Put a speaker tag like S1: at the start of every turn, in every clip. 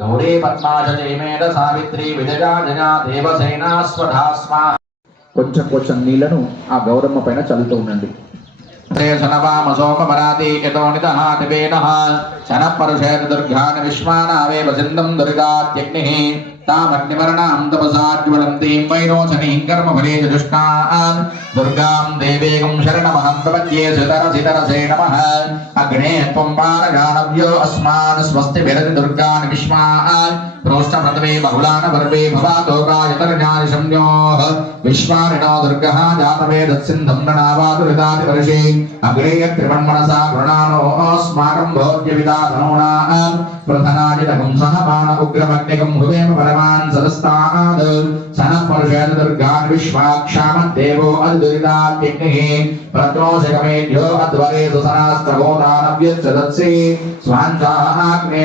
S1: గౌరీ పద్మాజ జయమేధ సావిత్రి విజయా జయా దేవసేనా స్వధాస్మా
S2: కొంచెం కొంచెం నీళ్ళను ఆ గౌరమ్మ పైన చల్లుతూ ఉండండి.
S1: శనవామసోమరాతి యతో నిదః దివేనః శనః పరుషేత దుర్గాన్ విశ్వానావేవ సింధం దుర్గాత్యగ్నిః। తామగ్నివర్ణాం తపసాజ్వలంతీం వైరోచనీం కర్మఫలే దుష్టాన్ దుర్గాం దేవేగం శరణమహం ప్రపద్యే సుతరసితరసే నమః అగ్నే త్వం పారగాణవ్యో అస్మాన్ స్వస్తి విరతి దుర్గాన్ విశ్వాన్ ప్రోష్టప్రథమే బహుళాన వర్వే భవాతో గాయతర్జ్ఞాని సంజ్ఞోః విశ్వారిణో దుర్గः జాతవేదత్సింధం ప్రణావాతు విదాతి వర్షే అగ్రే త్రివన్మనసా గృణానోస్మాకం భోగ్య విదాతనోనాం ప్రధనాజితకం సహ బాణ ఉగ్రమగ్నికం హృదయం పరమాన్ సదస్తాద్ సనః పరుషేత దుర్గాన్ విశ్వాక్షామద్దేవో అద్దురిదాత్యగ్నిః ప్రతోషకమేభ్యో అద్వరే సుసనాస్త్రగోదానవ్యచ్చదత్సి స్వాంచాగ్నే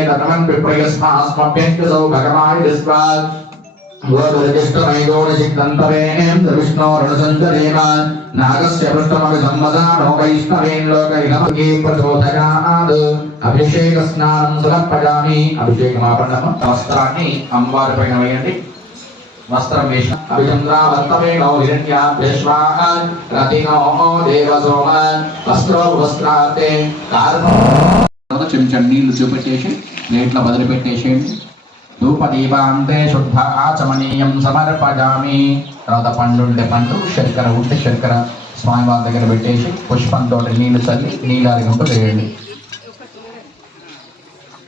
S1: నాగస్య పృష్ఠమపి సంవదానో వైష్ణవేన్ లోకైనమగే ప్రచోదయాద్ అభిషేక స్నానం సమర్పయామి అభిషేకమాపన్నము వస్త్రాన్ని అమ్మవారి పైన వేయండి వస్త్రం వేష అభిచంద్రావర్తమేణో హిరణ్యాభ్యశ్వాహ రతినో దేవసోమ వస్త్రో వస్త్రాతే కార్మో చెంచా నీళ్ళు చూపెట్టేసి ప్లేట్లో వదిలిపెట్టేసేయండి। ధూపదీపాంతే శుద్ధ ఆచమనీయం సమర్పజామి. తర్వాత పండు ఉంటే పండు శర్కర ఉంటే శర్కర. స్వామివారి దగ్గర పెట్టేసి పుష్పంతో నీళ్ళు చల్లి నీలారిగంపు వేయండి.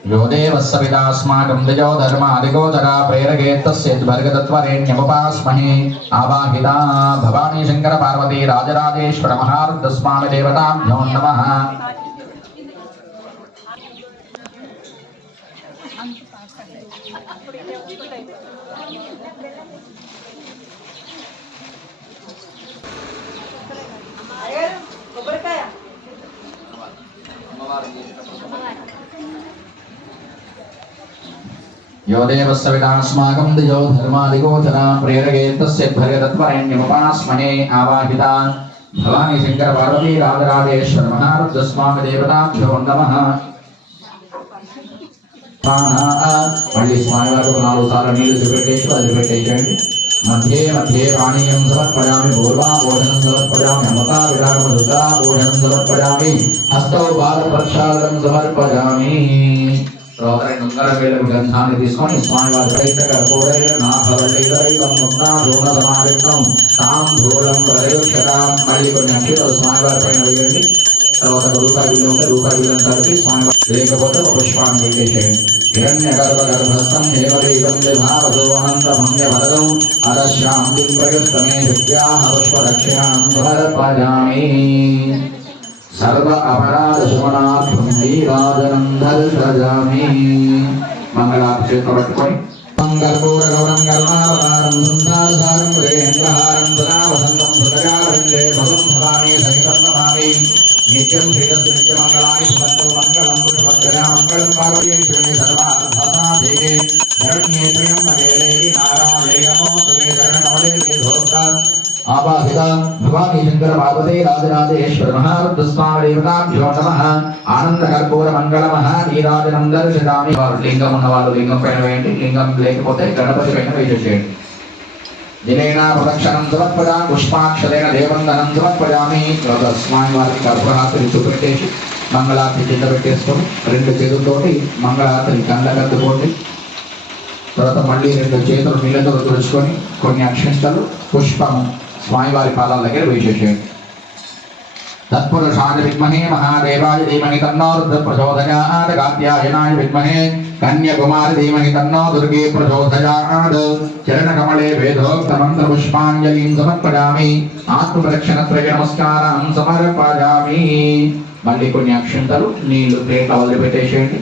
S1: యో దేవస్సవిదాస్మాకం ద్విజో ధర్మ అధిగోదరా ప్రేరగేత్తస్య భర్గతత్వరేణ్యముపాస్మహే. ఆవాహితా భవానీ శంకర పార్వతీ రాజరాజేశ్వర మహారుద్రస్వామి దేవతాభ్యో నమః.
S3: కొబ్బరికాయ
S1: यो देवस्य विदास्माकं दिजो धर्मादिगोचरा प्रेरयेत्तस्य भर्गतत्वरेण्यमुपास्महे आवाहितान् भवानी शङ्कर पार्वती राजराजेश्वर महारुद्रस्वामि देवताभ्यो नमः మళ్ళీ స్వామి ఒక నాలుగు సార్లు నీళ్ళు చూపెట్టేసి వదిలిపెట్టేసేయండి మధ్యే మధ్యే పానీయం సమర్పయామి పూర్వా భోజనం సమర్పయామి అమతా విరామ దుర్గా భోజనం సమర్పయామి హస్తౌ బాల ప్రక్షాళనం సమర్పయామి. తర్వాత తీసుకొని స్వామి వారి ప్రయత్న కర్పూరైన నాభవైదరైవం ముక్తాధూన సమాలిప్తం తాం ధూలం ప్రదయోక్షతాం మళ్ళీ కొన్ని అక్షరాలు స్వామి వారి పైన వేయండి. తర్వాత ఒక రూపాయి బిల్లు ఉంటే రూపాయి బిల్లు కలిపి స్వామి లేకపోతే ఒక పుష్పాన్ని పెట్టేసేయండి హిరణ్య గర్భ గర్భస్థం దేవదేవం విభావతో అనంతమన్య వరదం అదశ్యాం దింప్రయుష్టమే శక్త్యాహ పుష్పదక్షిణాం సమర్పయామి సర్వ అపరాధ శమనార్థం నీరాజనం దర్శయామి మంగళాభిషేకం పట్టుకొని మంగళపూర గౌరం కరుణావతారం సంసారసారం రేంద్రహారం సదా వసంతం హృదయారండే భగం భవాని సహితం నమామి నిత్యం శ్రీరస్తు నిత్యమంగళాని సమర్థో మంగళం పుష్పద్రజా మంగళం పార్వతీశ్వరే సర్వాధే శరణ్యే త్రయంబకే దేవి నారాయణ నమోస్తుతే శరణకమలే వేదోక్తా ఆవాహిత భవానీ శంకర పార్వతే రాజరాజేశ్వర మహారుద్ర నమ దేవతాభ్యో నమః ఆనంద కర్పూర మంగళ మహా నీరాజనం లింగం ఉన్న వాళ్ళు లింగం పైన వేయండి లింగం లేకపోతే గణపతి పైన వేసేసేయండి దినేనా ప్రదక్షిణం సమర్పజామి పుష్పాక్షరేణ దేవందనం సమర్పజామి తర్వాత స్వామి వారికి కర్పూరాత్రి చూపెట్టేసి మంగళారతి కింద పెట్టేసుకొని రెండు చేతులతోటి మంగళారతిని కండగద్దుకోండి తర్వాత మళ్ళీ రెండు చేతులు నీళ్ళతో తుడుచుకొని కొన్ని అక్షింతలు పుష్పము స్వామివారి పాదాల దగ్గర వేసేసేయండి. తత్పురుషాయ విద్మహే మహాదేవాయ ధీమహి తన్నో రుద్ర ప్రచోదయాత్ కాత్యాయనాయ విద్మహే. కన్యకుమారి ధీమహి తన్నో దుర్గే ప్రచోదయాత్ చరణకమలే వేదోక్త పుష్పాంజలిం సమర్పయామి ఆత్మరక్షణ నమస్కారం సమర్పయామి మళ్ళీ కొన్ని అక్షంతలు నీళ్ళు ప్లేట్ల వదిలిపెట్టేసేయండి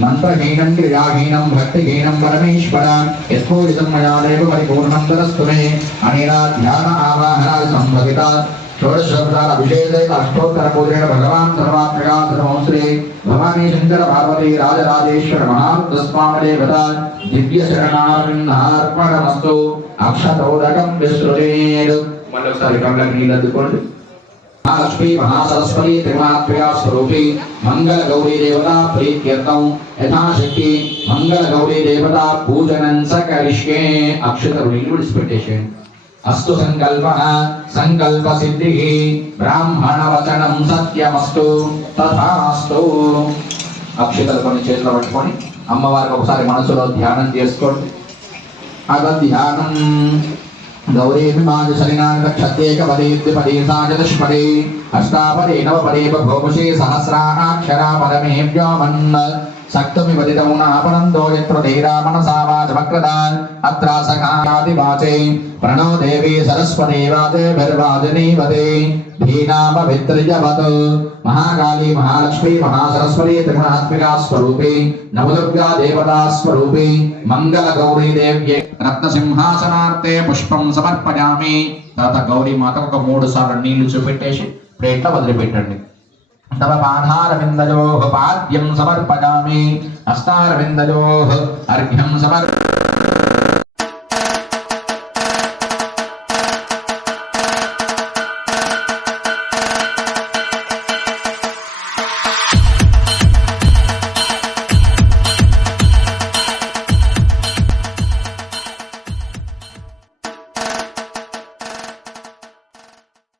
S1: మంత్రహీనం క్రియాహీనం భక్తిహీనం పరమేశ్వర యథోదితం పరిపూర్ణం తరస్తు అనేరా ధ్యాన ఆవాహన సంభవిత షోడశోదాల అభిషేకైన అష్టోత్తర పూజైన భగవాన్ సర్వాత్మగా సర్వంశ్రీ భవానీ శంకర పార్వతీ రాజరాజేశ్వర మహాన్ తస్మామదేవత దివ్య శరణార్పణమస్తు అక్షతౌరకం విశ్రుతేడు మళ్ళీ మహాలక్ష్మి మహాసరస్వతి త్రిగుణాత్మయా స్వరూపి మంగళ గౌరీ దేవత ప్రీత్యర్థం యథాశక్తి మంగళ గౌరీ దేవత పూజనం సకరిష్యే విడిచిపెట్టేసేయండి అస్సు సంకల్ప సంకల్ప సిద్ధి. బ్రాహ్మణ వచనం సత్యమస్తు. తథాస్తు. అక్షతలు కొన్ని చేతులు పట్టుకొని అమ్మవారికి ఒకసారి మనసులో ధ్యానం చేసుకోండి. అగ ధ్యానం గౌరీమాజశలినాక్షత్యేకపదేద్విపదేశాచతుష్పదే అష్టాపదే నవపదే బభూషే సహస్రాక్షరా పరమేభ్యోమన్న बभूषे सहस्राक्षरा परमेभ्यो मन् सक्तमिवदितौ नापनन्दो यत्र धीरामनसा वाचमक्रदान् अत्र सखादिवाचे प्रणो देवी सरस्वती वाचेभिर्वाजनीवते धीनामभित्रिजवत् महाकाली महालक्ष्मी महासरस्वती त्रिगुणात्मिका स्वरूपे नवदुर्गा देवता स्वरूपे मंगल गौरी देव्ये రత్నసింహాసనార్థే పుష్పం సమర్పయామి తర్వాత గౌరీ మాత ఒక మూడు సార్లు నీళ్లు చూపెట్టేసి ప్లేట్లో వదిలిపెట్టండి తవ పాదారవిందయో పాద్యం సమర్పయామి హస్తారవిందయో అర్ఘ్యం సమర్ప